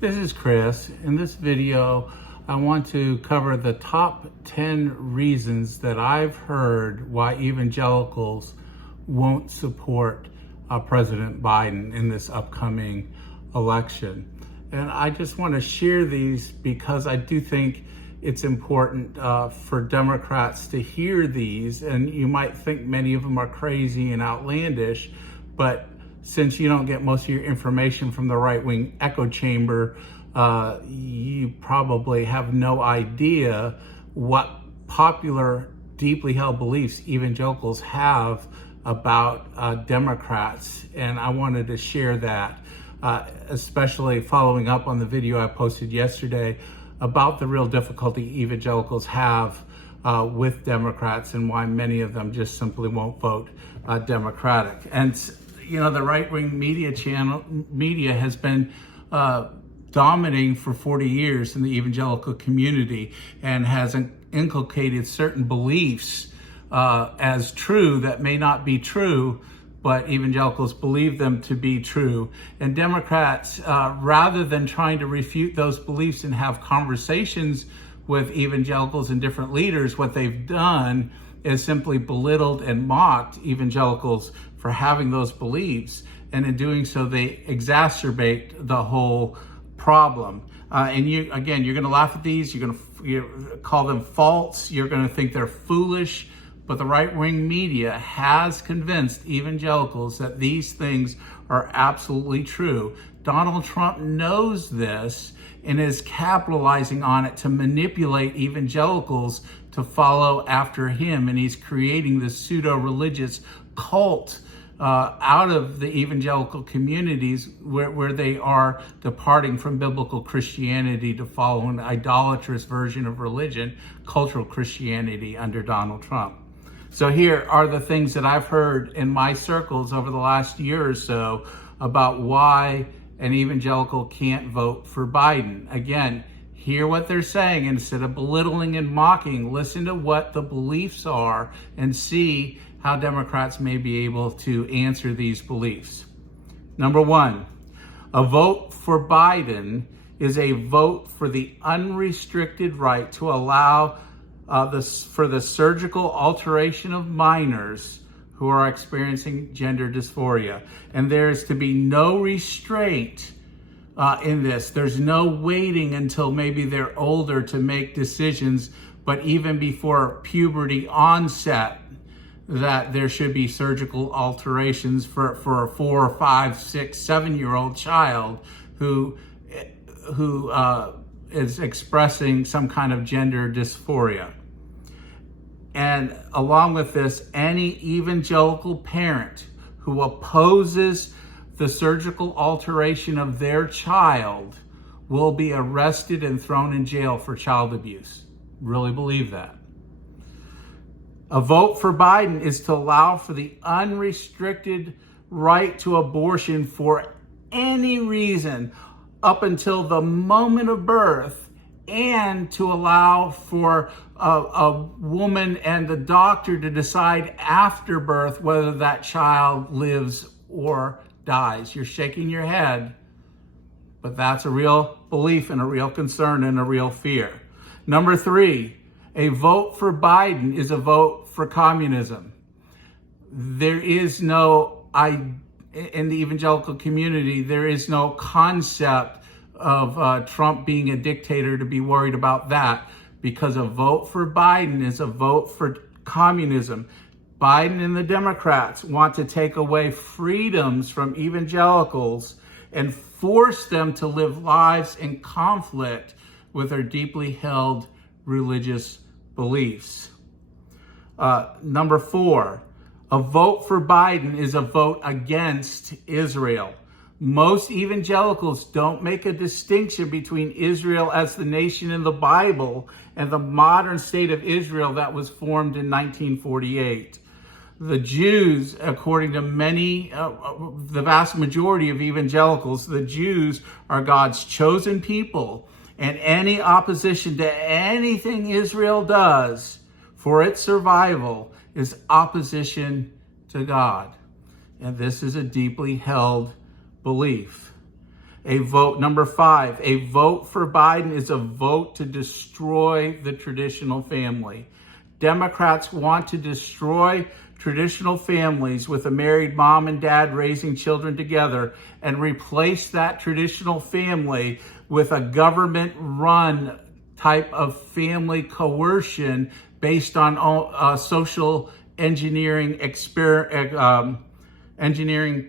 This is Chris. In this video, I want to cover the top 10 reasons that I've heard why evangelicals won't support President Biden in this upcoming election. And I just want to share these because I do think it's important for Democrats to hear these. And you might think many of them are crazy and outlandish, but since you don't get most of your information from the right-wing echo chamber, you probably have no idea what popular, deeply held beliefs evangelicals have about Democrats. And I wanted to share that, especially following up on the video I posted yesterday about the real difficulty evangelicals have with Democrats and why many of them just simply won't vote Democratic. And you know, the right-wing media has been dominating for 40 years in the evangelical community and has inculcated certain beliefs as true that may not be true, but evangelicals believe them to be true. And Democrats, rather than trying to refute those beliefs and have conversations with evangelicals and different leaders, what they've done is simply belittled and mocked evangelicals for having those beliefs. And in doing so, they exacerbate the whole problem. And you're going to laugh at these. You're going to call them false. You're going to think they're foolish. But the right-wing media has convinced evangelicals that these things are absolutely true. Donald Trump knows this and is capitalizing on it to manipulate evangelicals to follow after him. And he's creating this pseudo-religious cult out of the evangelical communities where they are departing from biblical Christianity to follow an idolatrous version of religion, cultural Christianity under Donald Trump. So here are the things that I've heard in my circles over the last year or so about why an evangelical can't vote for Biden. Again, hear what they're saying instead of belittling and mocking. Listen to what the beliefs are and see how Democrats may be able to answer these beliefs. Number one, a vote for Biden is a vote for the unrestricted right to allow for the surgical alteration of minors who are experiencing gender dysphoria. And there is to be no restraint in this. There's no waiting until maybe they're older to make decisions, but even before puberty onset, that there should be surgical alterations for a 4, 5, 6, 7-year-old child who is expressing some kind of gender dysphoria. And along with this, any evangelical parent who opposes the surgical alteration of their child will be arrested and thrown in jail for child abuse. Really believe that. A vote for Biden is to allow for the unrestricted right to abortion for any reason up until the moment of birth, and to allow for a woman and the doctor to decide after birth whether that child lives or dies. You're shaking your head, but that's a real belief and a real concern and a real fear. Number three, a vote for Biden is a vote for communism. There is no, in the evangelical community, there is no concept of Trump being a dictator to be worried about that, because a vote for Biden is a vote for communism. Biden and the Democrats want to take away freedoms from evangelicals and force them to live lives in conflict with their deeply held religious beliefs. Number four, a vote for Biden is a vote against Israel. Most evangelicals don't make a distinction between Israel as the nation in the Bible and the modern state of Israel that was formed in 1948. The Jews, according to many, the vast majority of evangelicals, the Jews are God's chosen people, and any opposition to anything Israel does for its survival is opposition to God. And this is a deeply held belief. A vote, number 5, a vote for Biden is a vote to destroy the traditional family. Democrats want to destroy traditional families with a married mom and dad raising children together and replace that traditional family with a government-run type of family coercion based on social engineering social engineering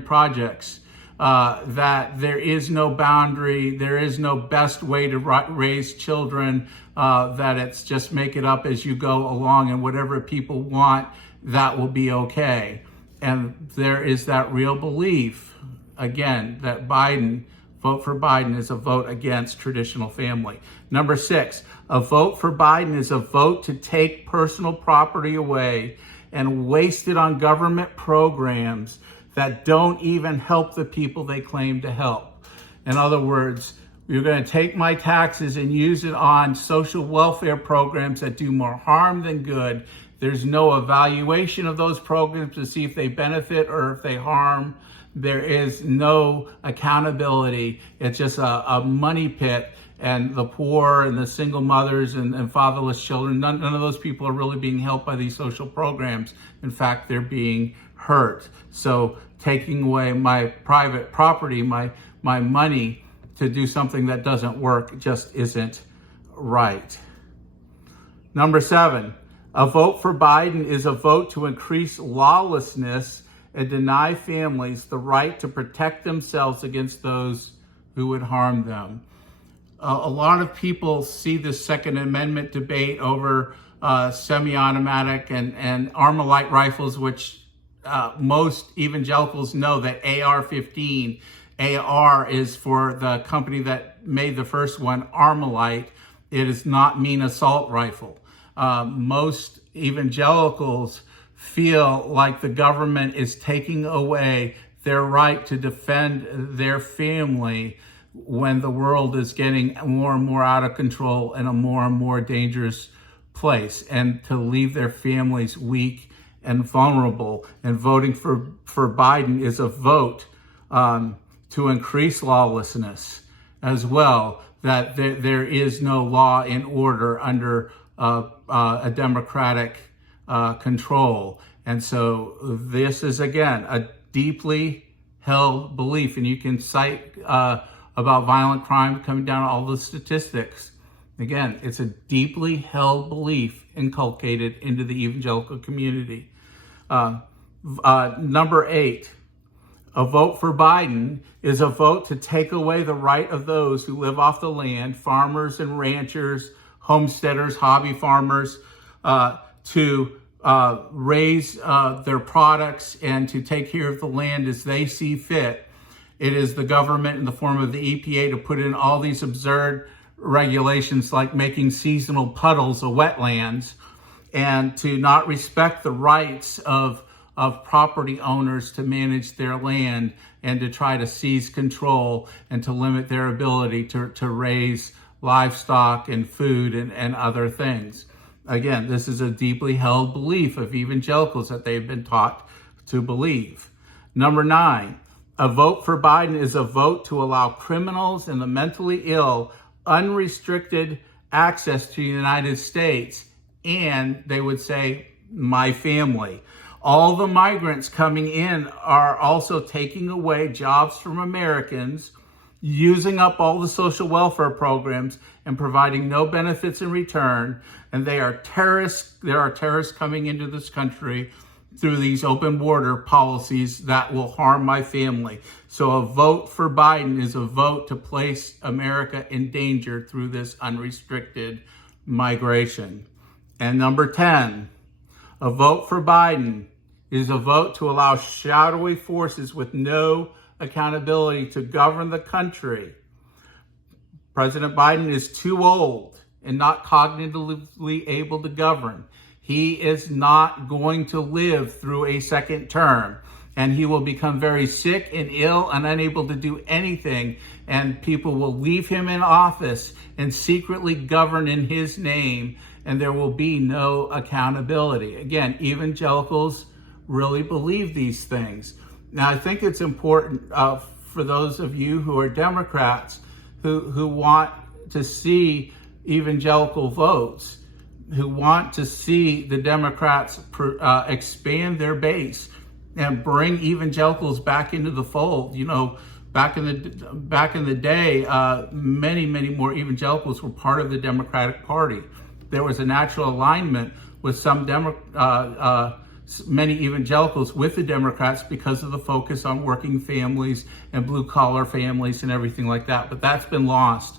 projects. That there is no boundary, there is no best way to raise children, that it's just make it up as you go along, and whatever people want, that will be okay. And there is that real belief, again, that vote for Biden is a vote against traditional family. Number 6, a vote for Biden is a vote to take personal property away and waste it on government programs that don't even help the people they claim to help. In other words, you're going to take my taxes and use it on social welfare programs that do more harm than good. There's no evaluation of those programs to see if they benefit or if they harm. There is no accountability. It's just a money pit, and the poor and the single mothers and fatherless children, none of those people are really being helped by these social programs. In fact, they're being hurt. So taking away my private property, my money to do something that doesn't work just isn't right. Number 7, a vote for Biden is a vote to increase lawlessness and deny families the right to protect themselves against those who would harm them. A lot of people see this Second Amendment debate over semi-automatic and Armalite rifles, which most evangelicals know that AR-15, AR is for the company that made the first one, Armalite. It does not mean assault rifle. Most evangelicals feel like the government is taking away their right to defend their family when the world is getting more and more out of control and a more and more dangerous place, and to leave their families weak and vulnerable. And voting for Biden is a vote to increase lawlessness as well, that there is no law and order under a democratic control. And so this is, again, a deeply held belief, and you can cite about violent crime coming down all the statistics. Again, it's a deeply held belief inculcated into the evangelical community. Number 8, a vote for Biden is a vote to take away the right of those who live off the land, farmers and ranchers, homesteaders, hobby farmers, to raise their products and to take care of the land as they see fit. It is the government in the form of the EPA to put in all these absurd regulations like making seasonal puddles of wetlands, and to not respect the rights of property owners to manage their land, and to try to seize control and to limit their ability to raise livestock and food and other things. Again, this is a deeply held belief of evangelicals that they've been taught to believe. Number 9, a vote for Biden is a vote to allow criminals and the mentally ill unrestricted access to the United States, and they would say, my family. All the migrants coming in are also taking away jobs from Americans, using up all the social welfare programs and providing no benefits in return. And they are terrorists. There are terrorists coming into this country through these open border policies that will harm my family. So a vote for Biden is a vote to place America in danger through this unrestricted migration. And number 10, a vote for Biden is a vote to allow shadowy forces with no accountability to govern the country. President Biden is too old and not cognitively able to govern. He is not going to live through a second term, and he will become very sick and ill and unable to do anything, and people will leave him in office and secretly govern in his name, and there will be no accountability. Again, evangelicals really believe these things. Now, I think it's important for those of you who are Democrats who want to see evangelical votes, who want to see the Democrats expand their base and bring evangelicals back into the fold. You know, back in the day, many more evangelicals were part of the Democratic Party. There was a natural alignment with many evangelicals with the Democrats because of the focus on working families and blue-collar families and everything like that. But that's been lost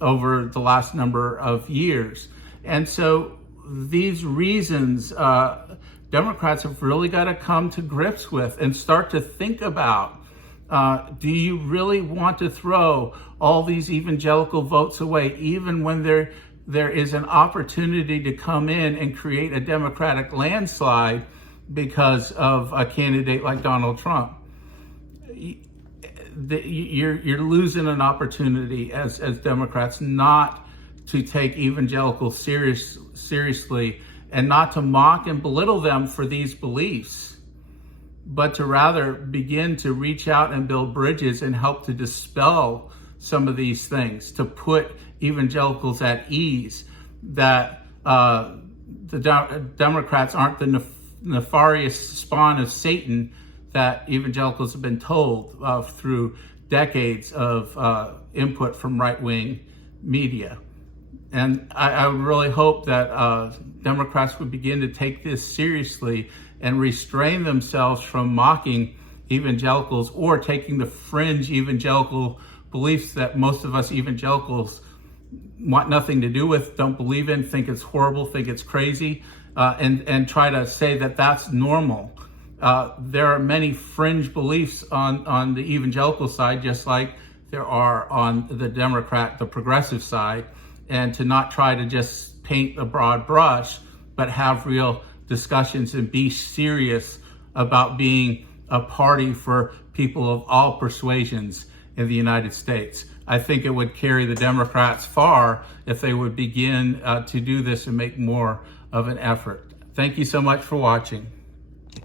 over the last number of years. And so these reasons Democrats have really got to come to grips with and start to think about, do you really want to throw all these evangelical votes away, even when there is an opportunity to come in and create a Democratic landslide because of a candidate like Donald Trump? You're losing an opportunity as Democrats not to take evangelicals seriously and not to mock and belittle them for these beliefs, but to rather begin to reach out and build bridges and help to dispel some of these things, to put evangelicals at ease that the Democrats aren't the nefarious spawn of Satan that evangelicals have been told through decades of input from right-wing media. And I really hope that Democrats would begin to take this seriously and restrain themselves from mocking evangelicals or taking the fringe evangelical beliefs that most of us evangelicals want nothing to do with, don't believe in, think it's horrible, think it's crazy, and try to say that that's normal. There are many fringe beliefs on the evangelical side, just like there are on the progressive side, and to not try to just paint a broad brush, but have real discussions and be serious about being a party for people of all persuasions in the United States. I think it would carry the Democrats far if they would begin to do this and make more of an effort. Thank you so much for watching.